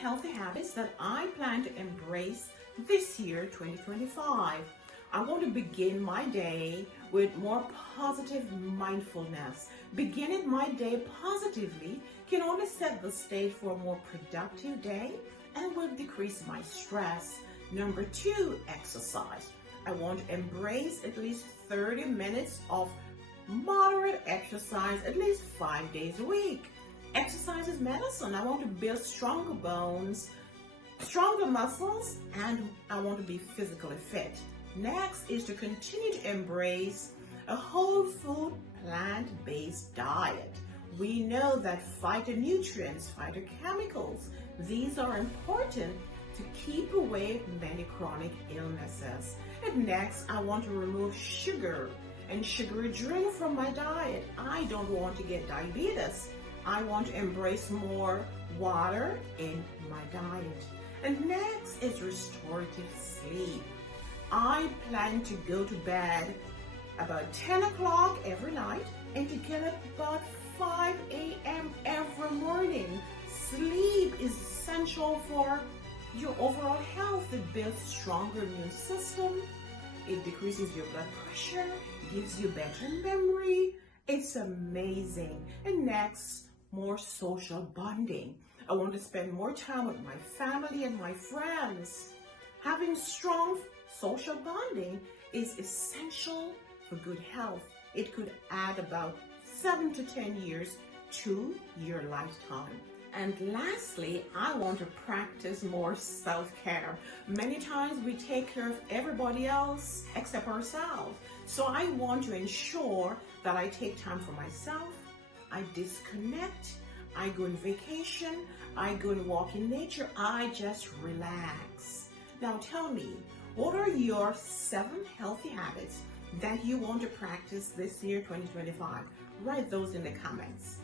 healthy habits that I plan to embrace this year, 2025. I want to begin my day with more positive mindfulness. Beginning my day positively can only set the stage for a more productive day and will decrease my stress. Number two, exercise. I want to embrace at least 30 minutes of moderate exercise at least 5 days a week. Exercise is medicine. I want to build stronger bones, stronger muscles, and I want to be physically fit. Next is to continue to embrace a whole food, plant-based diet. We know that phytonutrients, phytochemicals, these are important to keep away many chronic illnesses. And next, I want to remove sugar and sugary drink from my diet. I don't want to get diabetes. I want to embrace more water in my diet. And next is restorative sleep. I plan to go to bed about 10 o'clock every night and to get up about 5 a.m. every morning. Sleep is essential for your overall health. It builds stronger immune system. It decreases your blood pressure, gives you better memory. It's amazing. And next, more social bonding. I want to spend more time with my family and my friends. Having strong social bonding is essential for good health. It could add about 7 to 10 years to your lifetime. And lastly, I want to practice more self-care. Many times we take care of everybody else except ourselves. So I want to ensure that I take time for myself. I disconnect. I go on vacation. I go and walk in nature. I just relax. Now tell me, what are your 7 healthy habits that you want to practice this year, 2025? Write those in the comments.